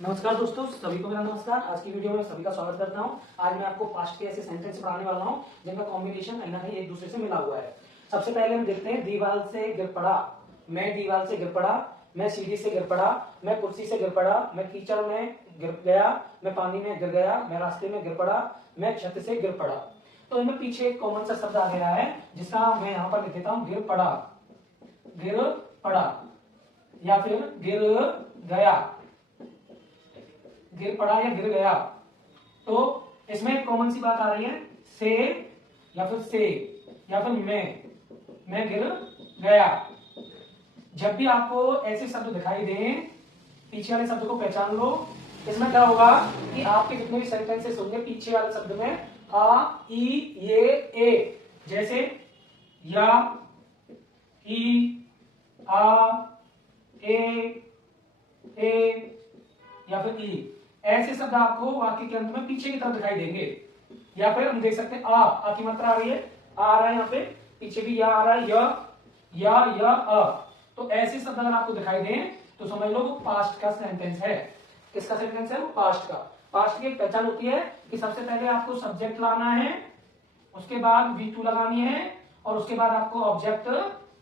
नमस्कार दोस्तों, सभी को मेरा नमस्कार। आज की वीडियो में सभी का स्वागत करता हूं। आज मैं आपको पास्ट के ऐसे सेंटेंस पढ़ाने वाला हूं जिनका कॉम्बिनेशन कहीं ना कहीं एक दूसरे से मिला हुआ है। सबसे पहले हम देखते हैं दीवार से गिर पड़ा। मैं दीवार से गिर पड़ा, मैं सीढ़ी से गिर पड़ा, मैं कुर्सी से गिर पड़ा, मैं कीचड़ में गिर गया, मैं पानी में गिर गया, मैं रास्ते में गिर पड़ा, मैं छत से गिर पड़ा। तो इनमें पीछे एक कॉमन सा शब्द आ गया है जिसका मैं यहाँ पर लिख देता हूँ गिर पड़ा, गिर पड़ा या फिर गिर गया, गिर पड़ा या गिर गया। तो इसमें कॉमन सी बात आ रही है से या फिर मैं गिर गया। जब भी आपको ऐसे शब्द दिखाई दें, पीछे वाले शब्द को पहचान लो। इसमें क्या होगा कि आपके जितने भी सेंटेंसेस होंगे पीछे वाले शब्द में आ, ई, ये, ए, जैसे या, ई, आ, ए या फिर ई, ऐसे शब्द आपको वाक्य के अंत में पीछे की तरफ दिखाई देंगे। या फिर हम देख सकते हैं आ की मात्रा आ रही है, आ रहा है यहाँ पे, पीछे भी या आ रहा है, या अ। तो ऐसे शब्द अगर आपको दिखाई दें तो समझ लो वो पास्ट का सेंटेंस है। किसका सेंटेंस है? वो पास्ट का। पास्ट की एक पहचान होती है कि सबसे पहले आपको सब्जेक्ट लाना है, उसके बाद V2 लगानी है और उसके बाद आपको ऑब्जेक्ट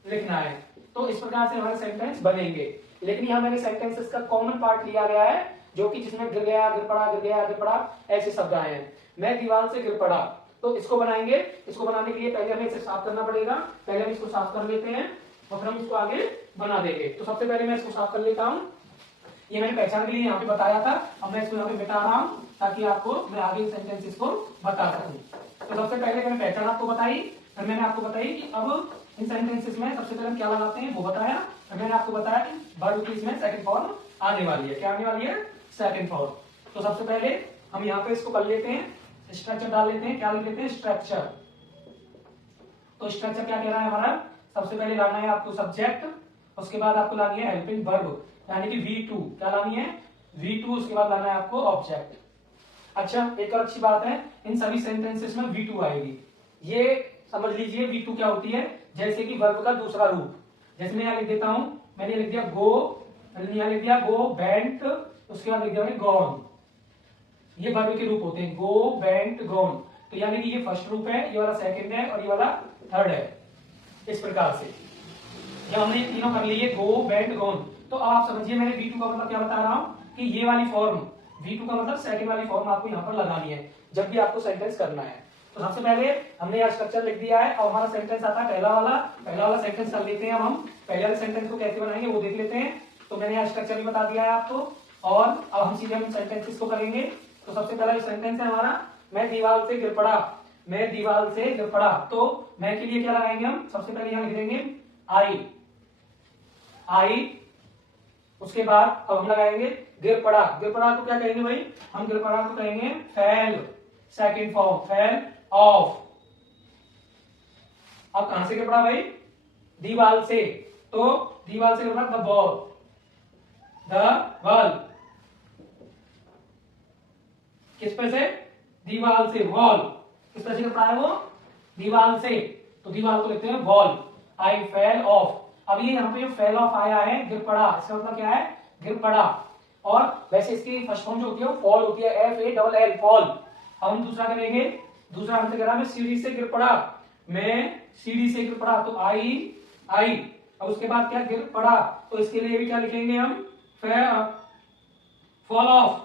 लिखना है। तो इस प्रकार से हमारे सेंटेंस बनेंगे। लेकिन यहाँ मैंने सेंटेंसेस का कॉमन पार्ट लिया गया है जो कि जिसमें गिर गया, गिर पड़ा, गिर गया, गिर पड़ा, ऐसे शब्द आए हैं। मैं दीवार से गिर पड़ा, तो इसको बनाएंगे। इसको बनाने के लिए पहले हमें इसे साफ करना पड़ेगा। पहले हम इसको साफ कर लेते हैं और फिर हम इसको आगे बना देंगे। तो सबसे पहले मैं इसको साफ कर लेता हूँ। ये मैंने पहचान के लिए यहाँ पे बताया था, अब मैं इसको यहाँ पे मिटा रहा हूँ ताकि आपको मैं आगे सेंटेंसेस को बता सकूं। तो सबसे पहले मैंने पहचान आपको बताई, फिर मैंने आपको बताई कि अब इन सेंटेंसेस में सबसे पहले हम क्या लगाते हैं वो बताया। फिर मैंने आपको बताया कि वर्ब की इसमें सेकंड फॉर्म आने वाली है। क्या आने वाली है? Second form. तो सबसे पहले हम यहाँ पे इसको कर लेते हैं, स्ट्रक्चर डाल लेते हैं। क्या लिख लेते हैं? स्ट्रक्चर। तो स्ट्रक्चर क्या कह रहा है हमारा? सबसे पहले लाना है आपको सब्जेक्ट, उसके बाद आपको लानी है हेल्पिंग वर्ब यानी कि V2। क्या लानी है? V2। उसके बाद लाना है आपको ऑब्जेक्ट। अच्छा, एक और अच्छी बात है, इन सभी सेंटेंसेस में V2 आएगी। ये समझ लीजिए V2 क्या होती है, जैसे कि वर्ब का दूसरा रूप। जैसे मैं यहाँ लिख देता हूं, मैंने लिख दिया गो, यहाँ लिख दिया गो बेंट, उसके बाद लिख दिया मैंने गॉन। ये वर्ब के रूप होते हैं, गो बेंट गॉन। तो यानी कि ये फर्स्ट रूप है, ये वाला सेकंड है और ये वाला थर्ड है। इस प्रकार से जब हमने तीनों कर लिए, गो बेंट गॉन, तो अब आप समझिए मैंने V2 का मतलब क्या बता रहा हूं कि ये वाली फॉर्म, V2 का मतलब सेकंड वाली फॉर्म आपको यहाँ पर लगानी है जब भी आपको सेंटेंस करना है। तो सबसे पहले हमने यहाँ स्ट्रक्चर लिख दिया है और हमारा सेंटेंस आता है पहला वाला सेंटेंस कर लेते हैं। अब हम पहले वाले सेंटेंस को कैसे बनाएंगे वो देख लेते हैं। तो मैंने यहाँ स्ट्रक्चर भी बता दिया है आपको और अब हम सीधे हम सेंटेंसेस को करेंगे। तो सबसे पहला जो सेंटेंस है हमारा, मैं दीवार से गिर पड़ा, मैं दीवार से गिर पड़ा। तो मैं के लिए क्या लगाएंगे हम? सबसे पहले यहाँ लिख देंगे आई। उसके बाद अब हम लगाएंगे गिर पड़ा। गिर पड़ा को क्या कहेंगे भाई? हम गिर पड़ा को कहेंगे fail, second form, fell off. अब कहां से गिर पड़ा भाई? दीवार से। तो दीवार से गिर पड़ा, द बॉल। किस पे से? दीवार से, वॉल। किस पे से गिर पड़ा है वो? दीवार से। तो दीवार को लिखते हैं वॉल। I fell of. अब ये यहाँ पे जो फेल ऑफ आया है, गिर पड़ा, इसका मतलब क्या है? गिर पड़ा। और वैसे इसकी फर्स्ट फॉर्म जो होती है वो फॉल होती है, FALL, फॉल। अब हम दूसरा करेंगे। दूसरा हमसे करा, मैं सीढ़ी से गिर पड़ा, मैं सीढ़ी से गिर पड़ा। तो आई। अब उसके बाद क्या? गिर पड़ा। तो इसके लिए भी क्या लिखेंगे हम? Fall of.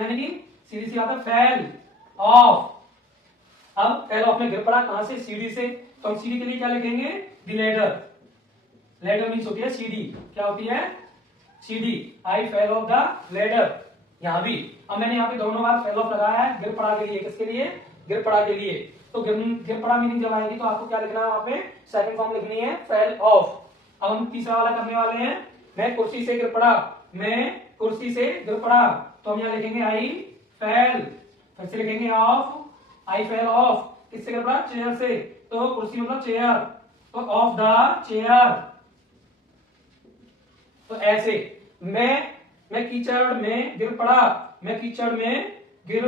यानी कि सीढ़ी से आता है फेल ऑफ। अब फेल ऑफ में गिर पड़ा कहां से? सीढ़ी से। तो हम सीढ़ी के लिए क्या लिखेंगे? The ladder. लेडर मीन्स होती है सीढ़ी। क्या होती है? सीढ़ी। आई फेल ऑफ द लेडर। यहां भी अब मैंने यहाँ पे दोनों बार फेल ऑफ लगाया है गिर पड़ा के लिए। किसके लिए? गिर पड़ा के लिए। तो गिर पड़ा मीनिंग जब आएगी तो आपको क्या लिखना है? वहां पे सेकंड फॉर्म लिखनी है, फेल ऑफ। अब हम तीसरा वाला करने वाले हैं, मैं कुर्सी से गिर पड़ा, मैं कुर्सी से गिर पड़ा। तो हम यहाँ लिखेंगे आई फेल, फिर से लिखेंगे ऑफ, आई फेल ऑफ। किससे गिर पड़ा? चेयर से। तो कुर्सी मतलब चेयर, तो ऑफ द चेयर। तो ऐसे मैं कीचड़ में गिर पड़ा, मैं कीचड़ में गिर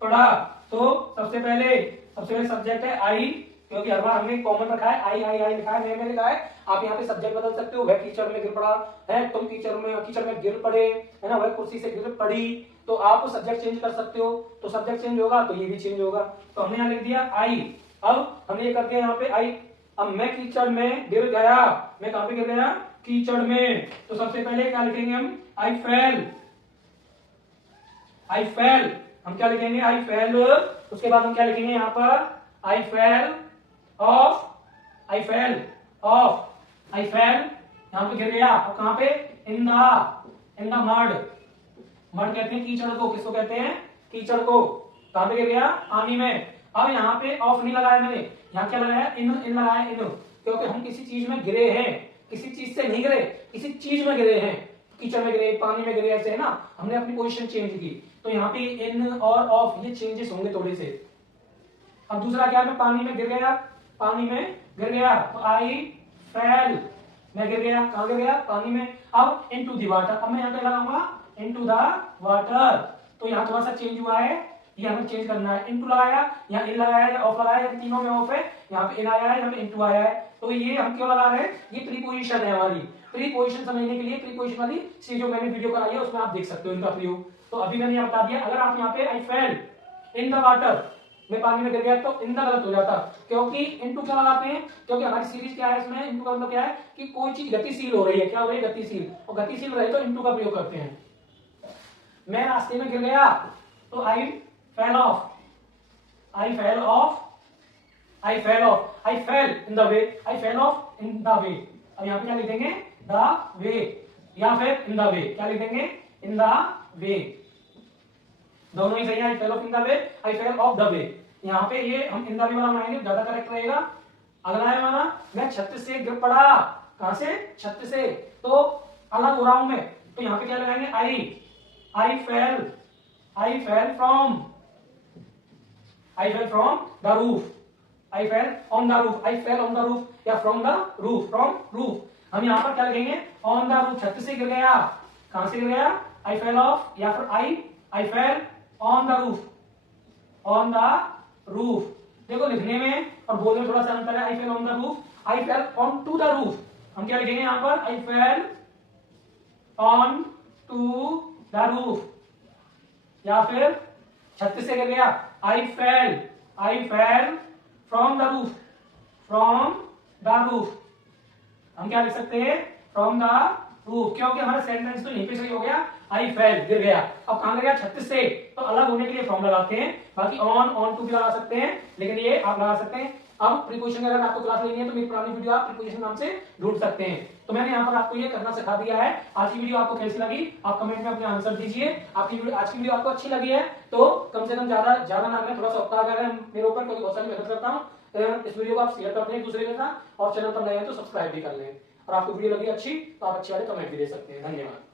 पड़ा। तो सबसे पहले सब्जेक्ट है आई, क्योंकि हर बार हमने कॉमन रखा है, आई लिखा है, मैं लिखा है। आप यहाँ पे सब्जेक्ट बदल सकते हो, वह कीचड़ में गिर पड़ा है, तुम कीचड़ में गिर पड़े, है ना, वह कुर्सी से गिर पड़ी। तो आप सब्जेक्ट चेंज कर सकते हो, तो सब्जेक्ट चेंज होगा तो ये भी चेंज होगा। तो हमने यहाँ लिख दिया आई। अब हमने ये कर दिया यहाँ पे आई। अब मैं कीचड़ में गिर गया, मैं कहां पे गिर गया? कीचड़ में। तो सबसे पहले क्या लिखेंगे हम? आई फेल। आई फेल, हम क्या लिखेंगे? आई फेल। उसके बाद हम क्या लिखेंगे यहाँ पर? I fell off, I fell off, I fail यहाँ पे गिर गया। और कहां पे? In the mud. मड कहते हैं कीचड़ को, किसको कहते हैं? कीचड़ को। कहां पे गिर गया? पानी में। अब यहाँ पे ऑफ नहीं लगाया मैंने, यहाँ क्या लगाया? इन लगाया, इन, क्योंकि हम किसी चीज में गिरे हैं, किसी चीज से नहीं गिरे, किसी चीज में गिरे हैं, कीचड़ में गिरे, पानी में गिरे, ऐसे है ना, हमने अपनी पोजीशन चेंज की। तो यहाँ पे इन और ऑफ ये चेंजेस होंगे थोड़े से। अब दूसरा क्या? मैं पानी में गिर गया, पानी में गिर गया, तो आई फेल, मैं गिर गया, कहां गिर गया? पानी में। अब इनटू द वाटर, अब मैं यहाँ पे लगाऊंगा इनटू द वाटर। तो यहाँ थोड़ा सा चेंज हुआ है, ये हमें चेंज करना है। इनटू लगाया, यहाँ इन लगाया, या ऑफ लगाया, या तीनों में ऑफ है, यहाँ पे इन आया है, यहाँ पे इनटू आया है। तो ये हम क्यों लगा रहे हैं? ये प्रीपोजिशन है हमारी। प्रीपोजिशन समझने के लिए प्रीपोजिशन वाली सी जो मैंने वीडियो कराई है उसमें आप देख सकते हो इनका प्रयोग। तो अभी मैंने यहाँ बता दिया, अगर आप यहाँ पे आई फेल इन द वाटर, मैं पानी में गिर गया, तो इन द गलत हो जाता, क्योंकि इनटू क्या लगाते हैं? क्योंकि हमारी सीरीज क्या है इसमें? इनटू का मतलब क्या है कि कोई चीज गतिशील हो रही है, क्या हो रही है? गतिशील। और गतिशील रहे तो इनटू का प्रयोग करते हैं। मैं रास्ते में गिर गया, तो I fell off, I fell off, I fell off, I fell in the way, I fell off in the way. अब यहाँ पे क्या लिखेंगे? द वे, या फिर इन द वे, क्या लिखेंगे? इन द वे, दोनों ही सही है। I fell off in the way, I fell off the way. यहाँ पे ये हम इन द वे वाला बनाएंगे, ज्यादा करेक्ट रहेगा। अगला है हमारा, मैं छत से गिर पड़ा, कहां से? छत से, तो अलग हो रहा हूं मैं, तो यहाँ पे क्या लगाएंगे? I fell, I fell from, I fell from the roof, I fell on the roof, I fell on the roof, या from the roof, from roof. हम यहाँ पर क्या लिखेंगे? ऑन द रूफ, छत से गिर गया, कहां से गिर गया? आई फेल ऑफ, या फिर I fell on the roof, on the roof. देखो लिखने में और बोलने में थोड़ा सा अंतर है। I fell on the roof, I fell on to the roof. हम क्या लिखेंगे यहाँ पर? I fell on to the roof, या फिर छत से गिर गया, I fell from the roof, from the roof. हम क्या लिख सकते हैं? फ्रॉम द रूफ, क्योंकि हमारा सेंटेंस तो यहीं पे सही हो गया, आई फेल गिर गया। अब कहां गिर गया? छत से, तो अलग होने के लिए फ्रॉम लगाते हैं। बाकी ऑन टू भी लगा सकते हैं, लेकिन ये आप लगा सकते हैं। अब प्रीपोजिशन अगर आपको क्लास लेनी है तो मेरी पुरानी वीडियो आप प्रीपोजिशन नाम से ढूंढ सकते हैं। तो मैंने यहाँ पर आपको ये करना सिखा दिया है। आज की वीडियो आपको कैसी लगी आप कमेंट में अपने आंसर दीजिए। आपकी वीडियो, आज की वीडियो आपको अच्छी लगी है तो कम से कम ज्यादा नाम में थोड़ा सा उपकार करें मेरे ऊपर, क्योंकि बहुत सारी मेहनत करता हूँ। इस वीडियो को आप शेयर करते हैं एक दूसरे के साथ, और चैनल पर नए हैं तो सब्सक्राइब भी कर लें। और आपको वीडियो लगी अच्छी तो आप अच्छे वाले कमेंट भी दे सकते हैं। धन्यवाद।